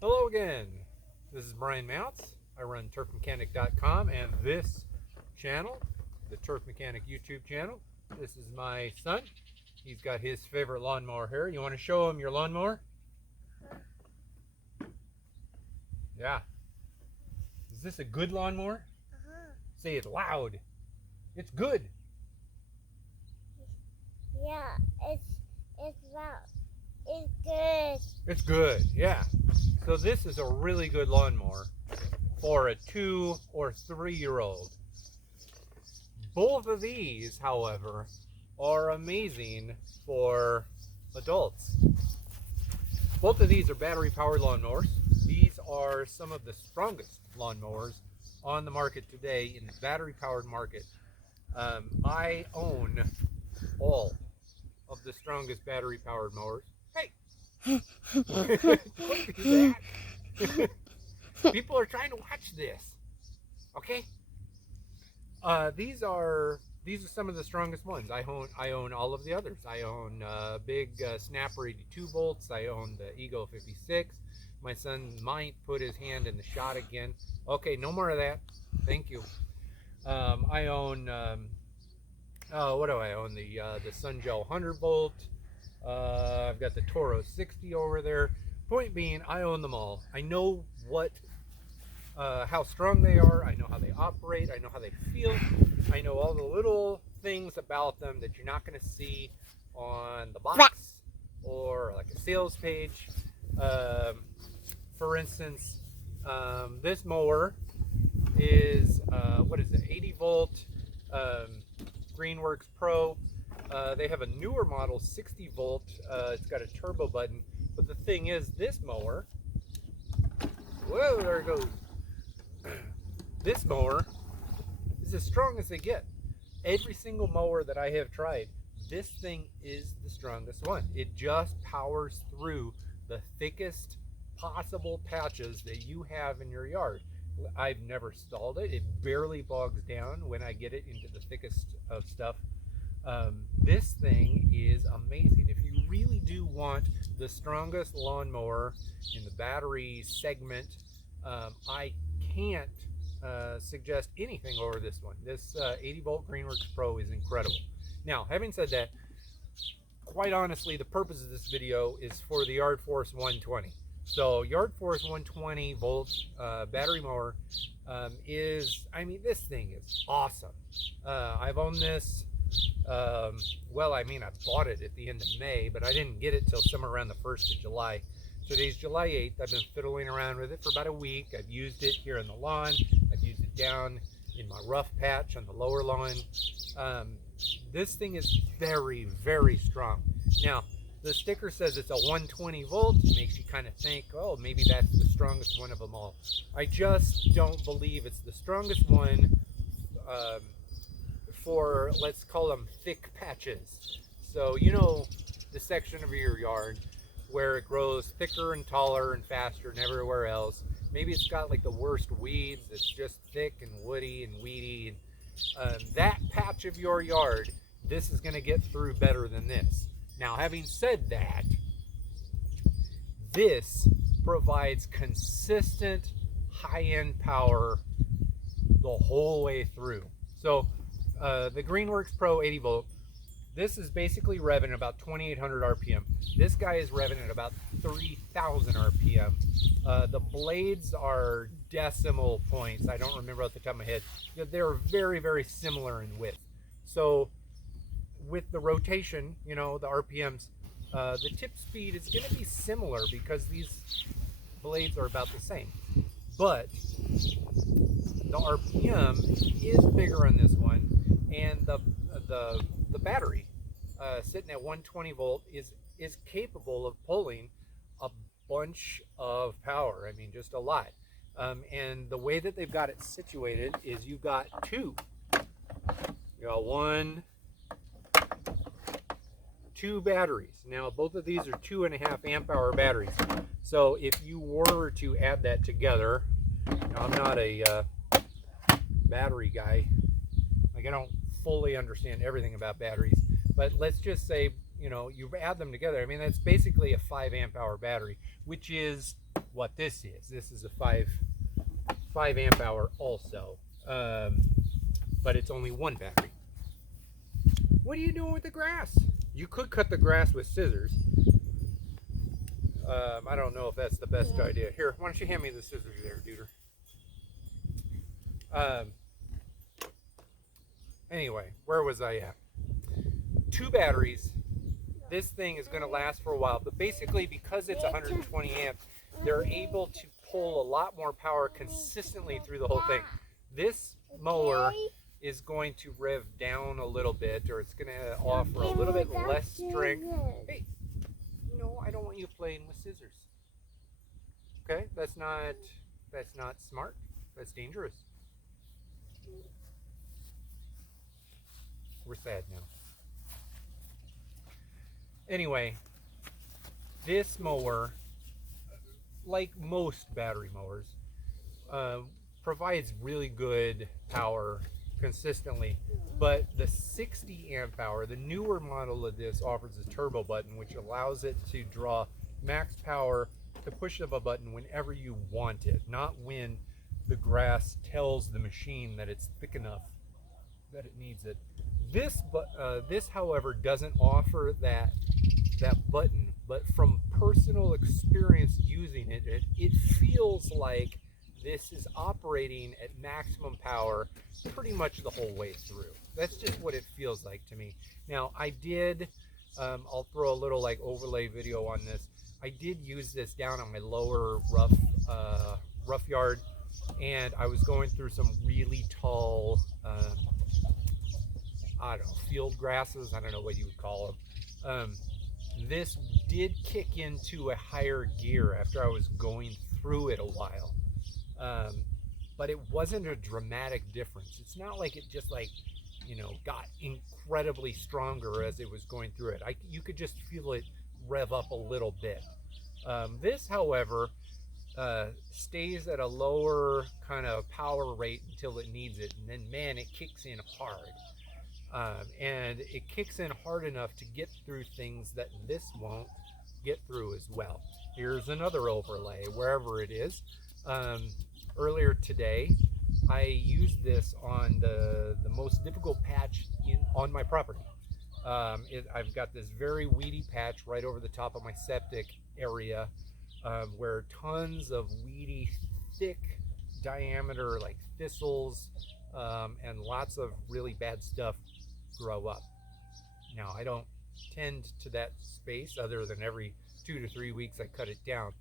Hello again. This is Brian Mounts. I run turfmechanic.com and this channel, the Turf Mechanic YouTube channel. This is my son. He's got his favorite lawnmower here. You want to show him your lawnmower? Yeah. Is this a good lawnmower? Say it loud. It's good. Yeah, it's loud. It's good. It's good, yeah. So this is a really good lawnmower for a 2 or 3-year-old. Both of these, however, are amazing for adults. Both of these are battery-powered lawnmowers. These are some of the strongest lawnmowers on the market today in the battery-powered market. I own all of the strongest battery-powered mowers. Hey! Don't do that. People are trying to watch this. Okay? These are some of the strongest ones. I own all of the others. I own big Snapper 82 volts. I own the Ego 56. My son might put his hand in the shot again. Okay, no more of that. Thank you. I own what do I own? The Sungel 100 volt. I've got the Toro 60 over there. Point being, I own them all. I know how strong they are. I know how they operate. I know how they feel. I know all the little things about them that you're not going to see on the box or like a sales page. For instance, this mower is what is it? 80 volt Greenworks Pro. They have a newer model, 60 volt. It's got a turbo button. But the thing is, this mower, whoa, there it goes. This mower is as strong as they get. Every single mower that I have tried, this thing is the strongest one. It just powers through the thickest possible patches that you have in your yard. I've never stalled it. It barely bogs down when I get it into the thickest of stuff. This thing is amazing. If you really do want the strongest lawnmower in the battery segment, I can't suggest anything over this one. This 80 volt Greenworks Pro is incredible. Now, having said that, quite honestly, the purpose of this video is for the Yard Force 120. So Yard Force 120 volt battery mower is, I mean, this thing is awesome. I've owned this, well, I mean, I bought it at the end of May, but I didn't get it till somewhere around the 1st of July. Today's July 8th. I've been fiddling around with it for about a week. I've used it here on the lawn. I've used it down in my rough patch on the lower lawn. This thing is very, very strong. Now, the sticker says it's a 120 volt. It makes you kind of think, oh, maybe that's the strongest one of them all. I just don't believe it's the strongest one for, let's call them thick patches. So, you know, the section of your yard where it grows thicker and taller and faster than everywhere else. Maybe it's got like the worst weeds. It's just thick and woody and weedy. And that patch of your yard, this is going to get through better than this. Now, having said that, this provides consistent high-end power the whole way through. So the Greenworks Pro 80 volt, this is basically revving about 2,800 RPM. This guy is revving at about 3,000 RPM. The blades are decimal points. I don't remember off the top of my head. They're very, very similar in width. So with the rotation, you know, the RPMs, the tip speed is going to be similar because these blades are about the same. But the RPM is bigger on this one, and the battery sitting at 120 volt is capable of pulling a bunch of power. I mean, just a lot. And the way that they've got it situated is you've got two. You got two batteries. Now, both of these are 2.5 amp hour batteries. So if you were to add that together, I'm not a battery guy. Like, I don't fully understand everything about batteries, but let's just say, you know, you add them together. I mean, that's basically a 5 amp hour battery, which is what this is. This is a 5 amp hour also, but it's only one battery. What are you doing with the grass? You could cut the grass with scissors. I don't know if that's the best idea. Here, why don't you hand me the scissors there, Duder? Anyway, where was I at? 2 batteries. This thing is going to last for a while, but basically because it's 120 amps, they're able to pull a lot more power consistently through the whole thing. This mower is going to rev down a little bit, or it's going to offer a little bit less strength. Hey, no, I don't want you playing with scissors. Okay, that's not smart. That's dangerous. We're sad now. Anyway, this mower, like most battery mowers, provides really good power consistently, but the 60 amp hour, the newer model of this, offers a turbo button which allows it to draw max power to push of a button whenever you want it, not when the grass tells the machine that it's thick enough that it needs it. This however doesn't offer that button, but from personal experience using it, it feels like this is operating at maximum power pretty much the whole way through. That's just what it feels like to me. Now I did, I'll throw a little like overlay video on this. I did use this down on my lower rough yard, and I was going through some really tall, I don't know, field grasses, I don't know what you would call them. This did kick into a higher gear after I was going through it a while, but it wasn't a dramatic difference. It's not like it just got incredibly stronger as it was going through it. You could just feel it rev up a little bit. This, however, stays at a lower kind of power rate until it needs it, and then man, it kicks in hard. And it kicks in hard enough to get through things that this won't get through as well. Here's another overlay, wherever it is. Earlier today, I used this on the most difficult patch on my property. I've got this very weedy patch right over the top of my septic area, where tons of weedy, thick diameter, like thistles, and lots of really bad stuff grow up. Now, I don't tend to that space other than every 2 to 3 weeks I cut it down.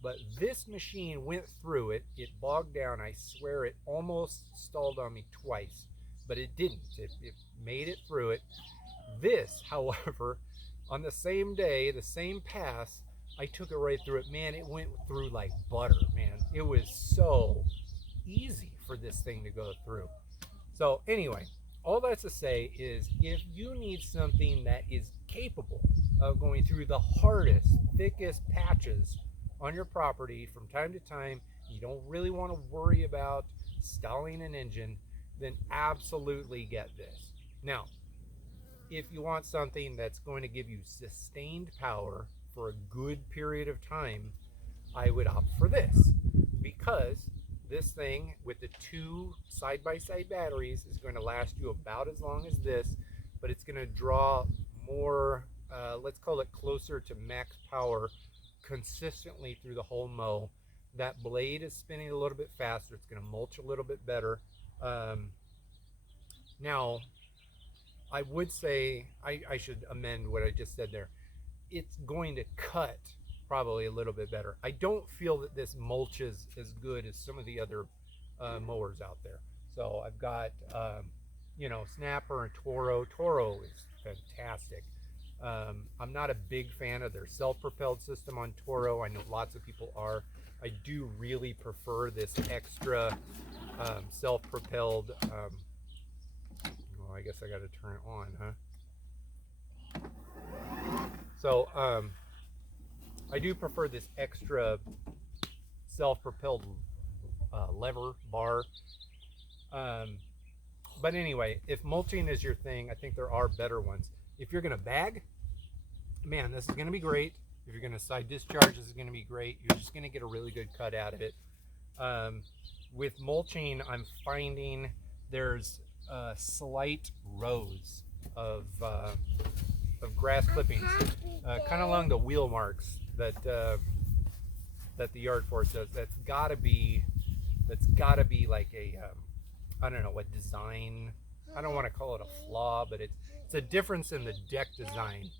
But this machine went through it. It bogged down. I swear it almost stalled on me twice, but it didn't. It made it through it. This, however, on the same day, the same pass, I took it right through it. Man, it went through like butter, man. It was so easy for this thing to go through. So anyway, all that's to say is if you need something that is capable of going through the hardest, thickest patches on your property from time to time, you don't really want to worry about stalling an engine, then absolutely get this. Now, if you want something that's going to give you sustained power for a good period of time, I would opt for this, because this thing with the 2 side-by-side batteries is going to last you about as long as this, but it's going to draw more, let's call it closer to max power consistently through the whole mow. That blade is spinning a little bit faster. It's going to mulch a little bit better. Now, I would say, I should amend what I just said there. It's going to cut probably a little bit better. I don't feel that this mulches as good as some of the other mowers out there. So I've got, Snapper and Toro. Toro is fantastic. I'm not a big fan of their self-propelled system on Toro. I know lots of people are. I do really prefer this extra self-propelled, well, I guess I got to turn it on, huh? So, I do prefer this extra self-propelled lever bar. But anyway, if mulching is your thing, I think there are better ones. If you're going to bag, man, this is going to be great. If you're going to side discharge, this is going to be great. You're just going to get a really good cut out of it. With mulching, I'm finding there's slight rows of grass clippings, kind of along the wheel marks that that the Yard Force does. That's gotta be like a I don't know, a design. I don't want to call it a flaw, but it's a difference in the deck design.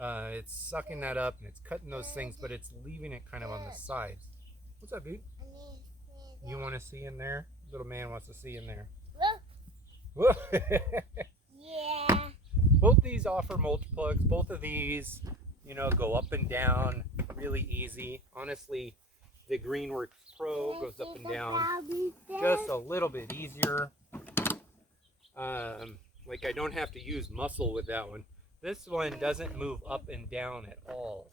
It's sucking that up and it's cutting those things, but it's leaving it kind of on the sides. What's up, dude? You want to see in there? Little man wants to see in there. Whoa. Yeah. Both these offer mulch plugs. Both of these, you know, go up and down really easy. Honestly, the Greenworks Pro goes up and down just a little bit easier. Like I don't have to use muscle with that one. This one doesn't move up and down at all.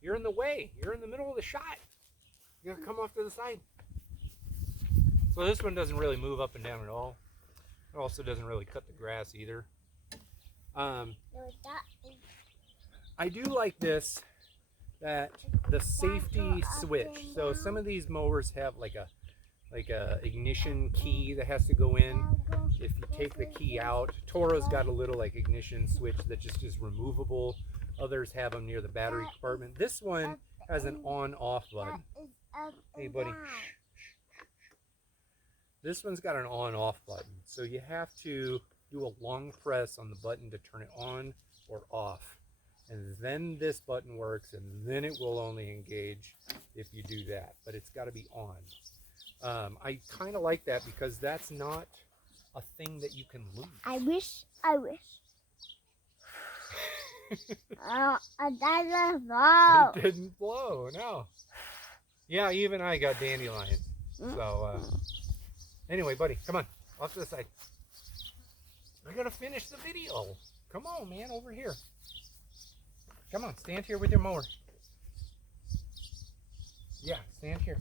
You're in the way. You're in the middle of the shot. You gotta come off to the side. So this one doesn't really move up and down at all. It also doesn't really cut the grass either. I do like this, that the safety switch. So some of these mowers have like a ignition key that has to go in. If you take the key out, Toro's got a little like ignition switch that just is removable. Others have them near the battery compartment. This one has an on-off button. Hey, buddy. This one's got an on-off button, so you have to do a long press on the button to turn it on or off. And then this button works, and then it will only engage if you do that, but it's got to be on. I kind of like that because that's not a thing that you can lose. I wish. It doesn't blow. It didn't blow, no. Yeah, even I got dandelions. So, anyway, buddy, come on, off to the side. I gotta finish the video. Come on, man, over here. Come on, stand here with your mower. Yeah, stand here.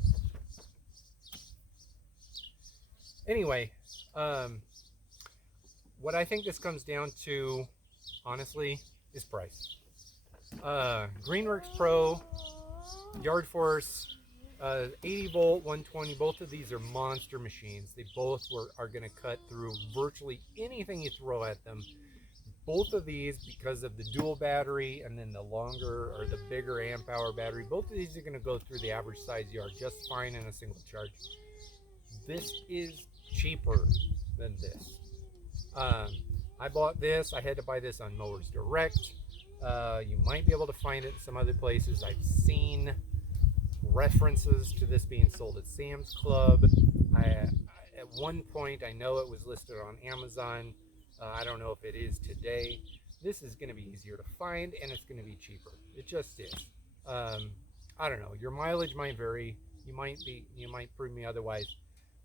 Anyway, what I think this comes down to, honestly, is price. Greenworks Pro, Yard Force, 80 volt, 120, both of these are monster machines. They both are going to cut through virtually anything you throw at them. Both of these, because of the dual battery and then the longer or the bigger amp hour battery, both of these are going to go through the average size yard just fine in a single charge. This is cheaper than this. I bought this. I had to buy this on Mowers Direct. You might be able to find it in some other places. I've seen references to this being sold at Sam's Club. At one point, I know it was listed on Amazon. I don't know if it is today. This is going to be easier to find, and it's going to be cheaper. It just is. I don't know. Your mileage might vary. You might prove me otherwise.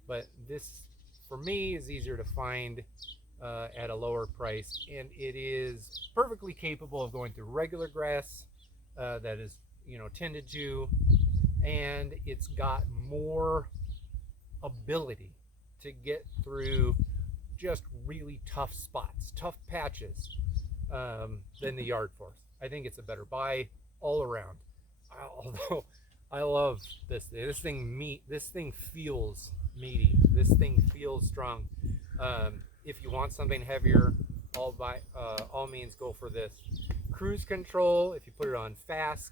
But this, for me, is easier to find at a lower price, and it is perfectly capable of going through regular grass that is, tended to, and it's got more ability to get through just really tough spots, tough patches than the Yard Force. I think it's a better buy all around. Although I love this thing. This thing feels meaty. This thing feels strong. If you want something heavier, all means go for this. Cruise control, if you put it on fast,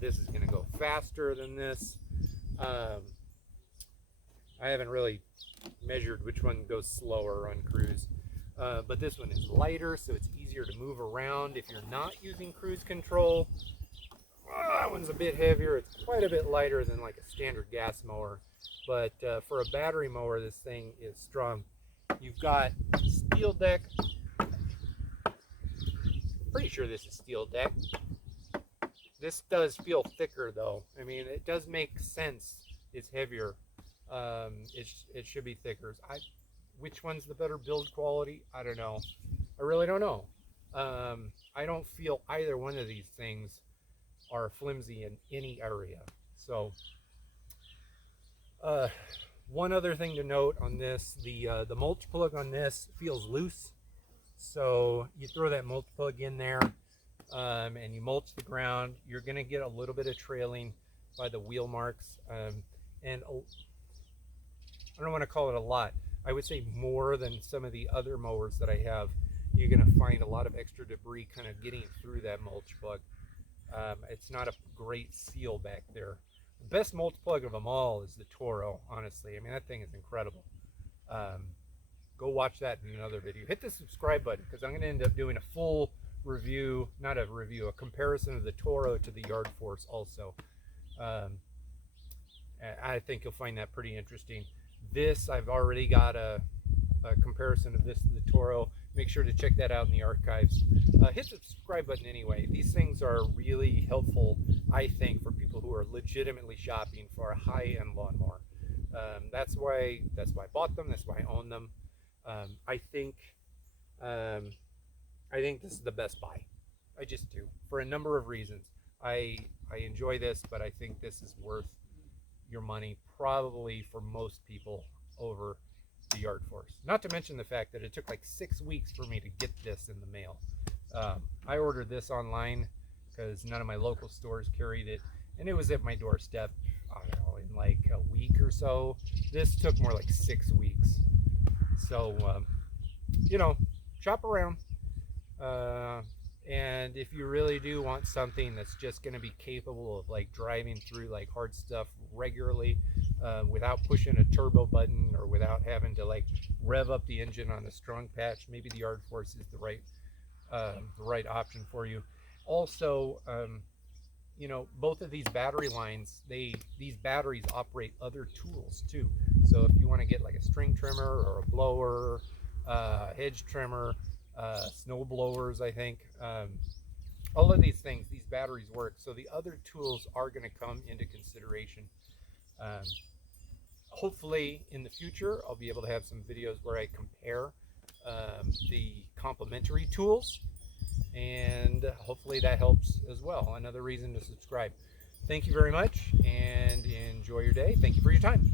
this is going to go faster than this. I haven't really measured which one goes slower on cruise, but this one is lighter, so it's easier to move around if you're not using cruise control. That one's a bit heavier. It's quite a bit lighter than like a standard gas mower, but for a battery mower, this thing is strong. You've got steel deck. Pretty sure this is steel deck. This does feel thicker though. I mean, it does make sense. It's heavier. It should be thicker. Which one's the better build quality? I don't know. I really don't know. I don't feel either one of these things are flimsy in any area. So, one other thing to note on this, the mulch plug on this feels loose. So you throw that mulch plug in there, and you mulch the ground, you're going to get a little bit of trailing by the wheel marks. And I don't want to call it a lot. I would say more than some of the other mowers that I have. You're going to find a lot of extra debris kind of getting through that mulch plug. It's not a great seal back there. The best mulch plug of them all is the Toro, honestly. I mean, that thing is incredible. Go watch that in another video. Hit the subscribe button because I'm going to end up doing a full review, not a review, a comparison of the Toro to the Yard Force also. I think you'll find that pretty interesting. This, I've already got a comparison of this to the Toro. Make sure to check that out in the archives. Hit the subscribe button anyway. These things are really helpful, I think, for people who are legitimately shopping for a high-end lawnmower. That's why I bought them. That's why I own them. I think this is the best buy. I just do, for a number of reasons. I enjoy this, but I think this is worth your money, probably for most people, over the Yard Force. Not to mention the fact that it took like 6 weeks for me to get this in the mail. I ordered this online because none of my local stores carried it, and it was at my doorstep, I don't know, in like a week or so. This took more like 6 weeks. So, you know, shop around. And if you really do want something that's just going to be capable of like driving through like hard stuff regularly, without pushing a turbo button or without having to like rev up the engine on a strong patch, maybe the Yard Force is the right option for you. Also, you know, both of these battery lines, these batteries operate other tools too. So if you want to get like a string trimmer or a blower, hedge trimmer, snow blowers, I think, all of these things, these batteries work. So the other tools are going to come into consideration. Hopefully in the future I'll be able to have some videos where I compare the complementary tools, and hopefully that helps as well. Another reason to subscribe. Thank you very much and enjoy your day. Thank you for your time.